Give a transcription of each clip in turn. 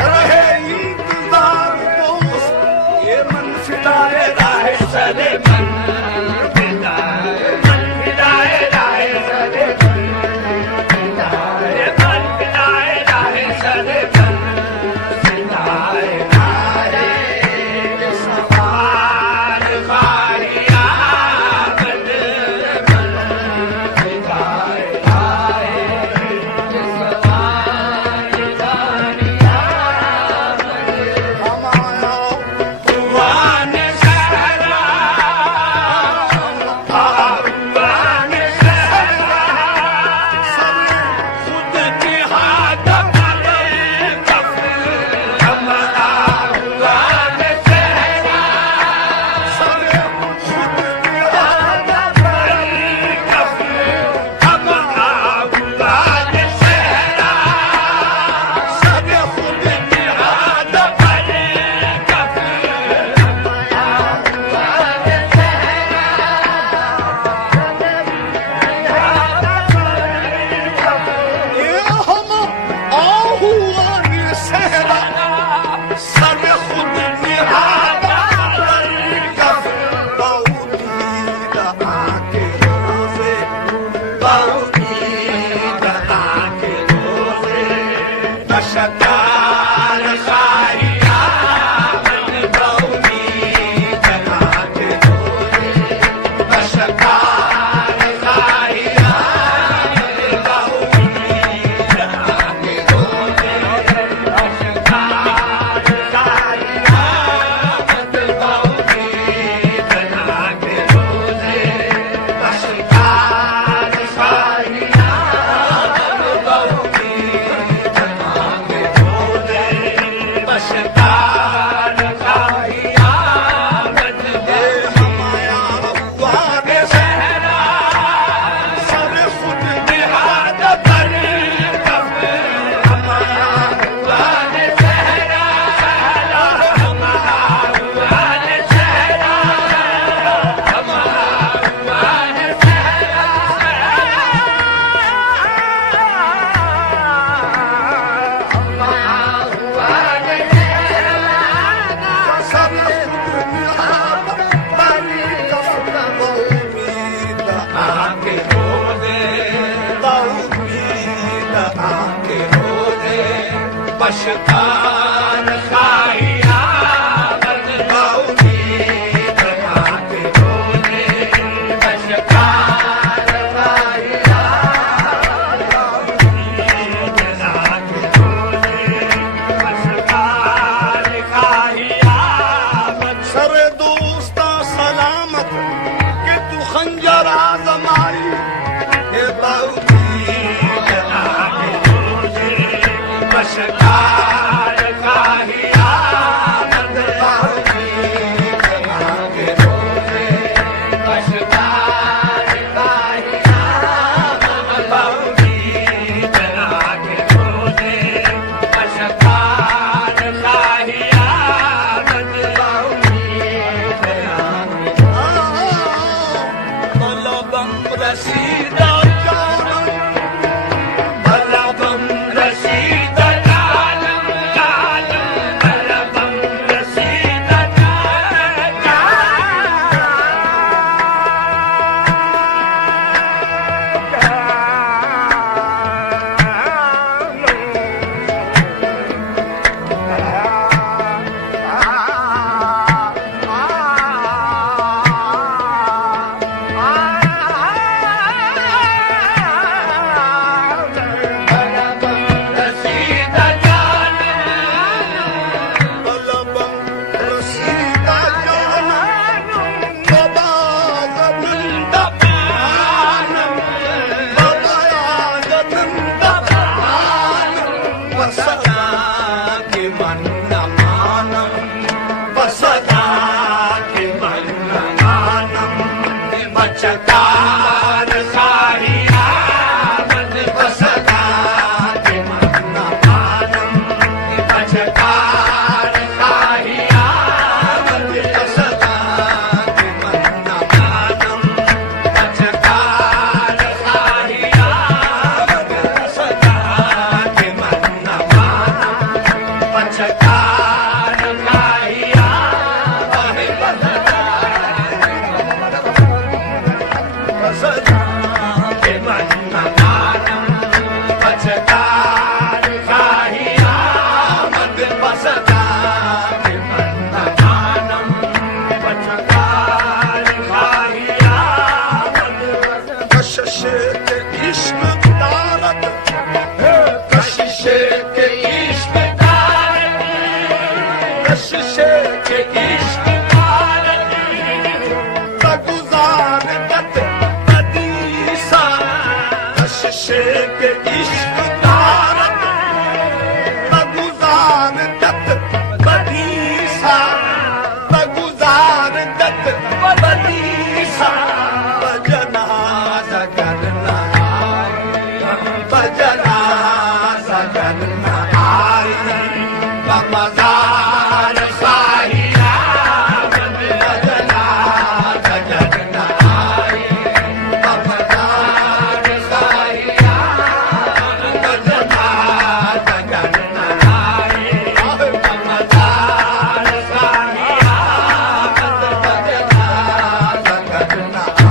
रहे इंतजार दोस्त ये मन फिदाए राहे सरे मन फिदाए राहे सरे ये मन फिदाए राहे सरे मन फिदाए राहे सवार खारिया बद मन फिदाए राहे सवार खारिया हमारा कुआन सहरा कुआन सहरा खुद की हाथ पर कफ हमारा कुआन सहरा खुद की हाथ पर कफ हमारा कुआन सहरा सब खुद की हाथ पर कफ ये हम आहुआन सहरा सब खुद की हाथ पर कफ बाउदीद आके रोज़े बाउदीद आके रोज़े बशकार खारिया मन बाउदीद आके रोज़े बशकार खारिया मन बाउदीद आके रोज़े बशकार खारिया मन बाउदीद आके रोज़े बशकार खारिया मन बाउदीद आके रोज़े बशकार खारिया मन हमाया हुआ के सहरा सब खुद की हाथ पर कफ हमाया हुआ के सहरा हमारा हुआ के सहरा हमारा हुआ के सहरा सब खुद की हाथ पर कफ बाउदीद आके रोज़े बाउदीद आके रोज़े बशकार खारिया मन बाउदीद आके रोज़े बशकार खारिया बाउदीद आके रोज़े बशकार खारिया सरे दोस्ता सलामत के तू खंजर आजमाई ये बाउदीद आके रोज़े बशकार खारिया मन बाउदीद आके रोज़े बशकार खारिया मन बाउदीद आके रोज़े बशकार खारिया मन बाउदीद आके बलबम रसीदा जानम बलबम रसीदा जानम बलबम रसीदा बलबम रसीदा जानम बबागनंद पानम बबागनंद पानम बसदा के मन मानम बसदा के मन मानम बचकार खारिया मन बसदा के मन मानम बचकार खारिया मन बसदा के मन मानम बचकार खारिया मन बसदा के मन मानम मजार साहिया भजना गजन नहाए मजार साहिया भजना गजन नहाए मजार साहिया भजना गजन नहाए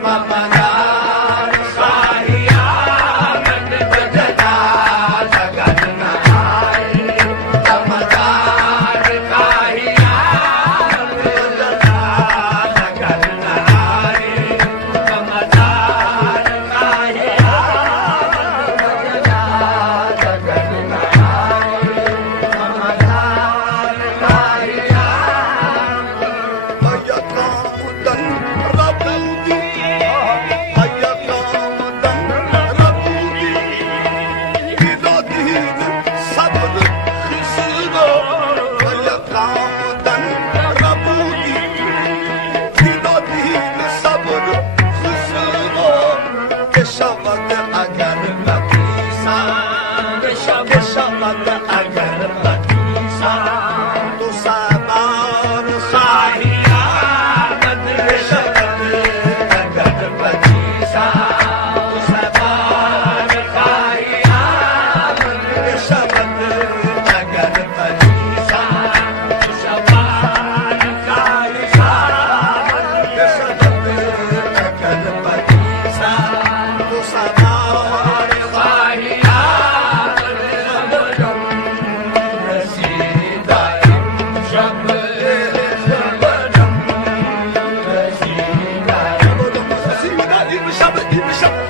मजार साहिया भजना गजन नहाए मजार साहिया शब्द अगर बकीसा शब्द अगर बकीसा तो साबार साहिया शब्द अगर बकीसा तो साबार साहिया शब्द अगर बकीसा शबार साहिया शब्द अगर बकीसा सवार साहिया रसीदा शब्द शब्द रसीदा शब्द